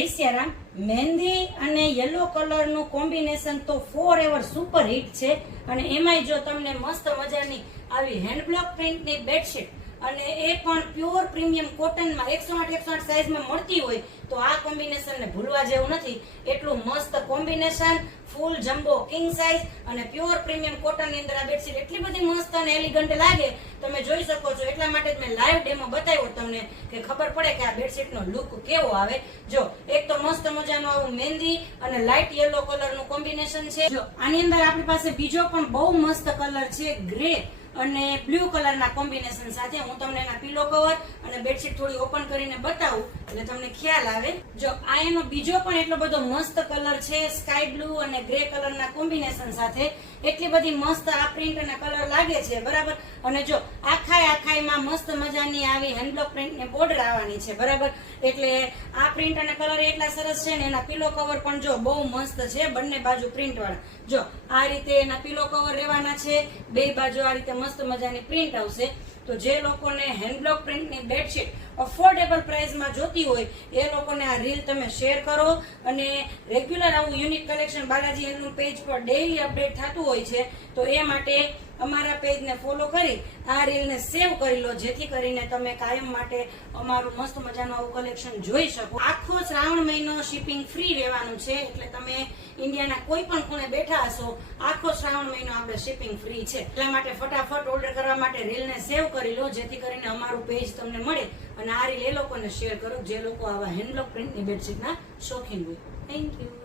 જયસિયારામ મહેંદી અને yellow colour નું combination તો ફોર એવર સુપર હિટ છે અને એમાંય જો તમને મસ્ત મજાની આવી હેન્ડ બ્લોક પ્રિન્ટ ની બેડશીટ અને એ પણ પ્યોર પ્રીમિયમ કોટન માં 108 સાઈઝ માં મળતી હોય તો આ કોમ્બિનેશન ને ભૂલવા જેવું નથી. એટલું મસ્ત કોમ્બિનેશન, ફૂલ જમ્બો કિંગ સાઈઝ અને પ્યોર પ્રીમિયમ કોટન ની અંદર આ બેડશીટ એટલી બધી મસ્ત અને એલિગન્ટ લાગે તમે જોઈ શકો છો. એટલા માટે મેં લાઈવ ડેમો બતાવ્યો તમને કે ખબર પડે કે આ બેડશીટ નો લુક કેવો આવે. જો એક તો મસ્ત મજાનું આવું મહેંદી અને લાઇટ યલો કલર નું કોમ્બિનેશન છે. જો આની અંદર આપણી પાસે બીજો પણ બહુ મસ્ત કલર છે, ગ્રે અને બ્લુ કલર ના કોમ્બિનેશન સાથે. હું તમને એના પીલો કવર અને બેડશીટ થોડી ઓપન કરીને બતાવું એટલે તમને ખ્યાલ આવે. જો આ એનો બીજો પણ એટલો બધો મસ્ત કલર છે, સ્કાય બ્લુ અને ગ્રે કલર ના કોમ્બિનેશન સાથે. એટલી બધી મસ્ત આ પ્રિન્ટ અને કલર લાગે છે, બરાબર. અને જો આખાઈમાં મસ્ત મજાની આવી હેન્ડબ્લોક પ્રિન્ટ ને બોર્ડર આવવાની છે, બરાબર. એટલે આ પ્રિન્ટ અને કલર એટલા સરસ છે ને એના પીલો કવર પણ જો બહુ મસ્ત છે, બંને બાજુ પ્રિન્ટ વાળા. જો આ રીતે એના પીલો કવર રહેવાના છે, બે બાજુ આ રીતે મસ્ત મજાની પ્રિન્ટ આવશે. તો જે લોકોને હેન્ડબ્લોક પ્રિન્ટ ની બેડશીટ અફોર્ડેબલ પ્રાઇસમાં જોતી હોય એ લોકોને આ રીલ તમે શેર કરો. અને રેગ્યુલર આવું unique collection Balaji handloom page પર ડેઈલી અપડેટ થતું હોય છે, તો એ માટે અમારા પેજને ફોલો કરી આ રીલને સેવ કરી લો, જેથી કરીને તમે કાયમ માટે અમારું મસ્ત મજાનું આવું કલેક્શન જોઈ શકો. આખો શ્રાવણ મહિનો શિપિંગ ફ્રી રહેવાનું છે, એટલે તમે ઇન્ડિયાના કોઈ પણ ખૂણે બેઠા હશો, આખો શ્રાવણ મહિનો આપણે શિપિંગ ફ્રી છે. એટલા માટે ફટાફટ ઓર્ડર કરવા માટે રીલને સેવ કરી લો, જેથી કરીને અમારું પેજ તમને મળે. અને આ રીલ એ લોકોને શેર કરો જે લોકો આવા હેન્ડબ્લોક પ્રિન્ટની બેડશીટના શોખીન હોય. Thank you.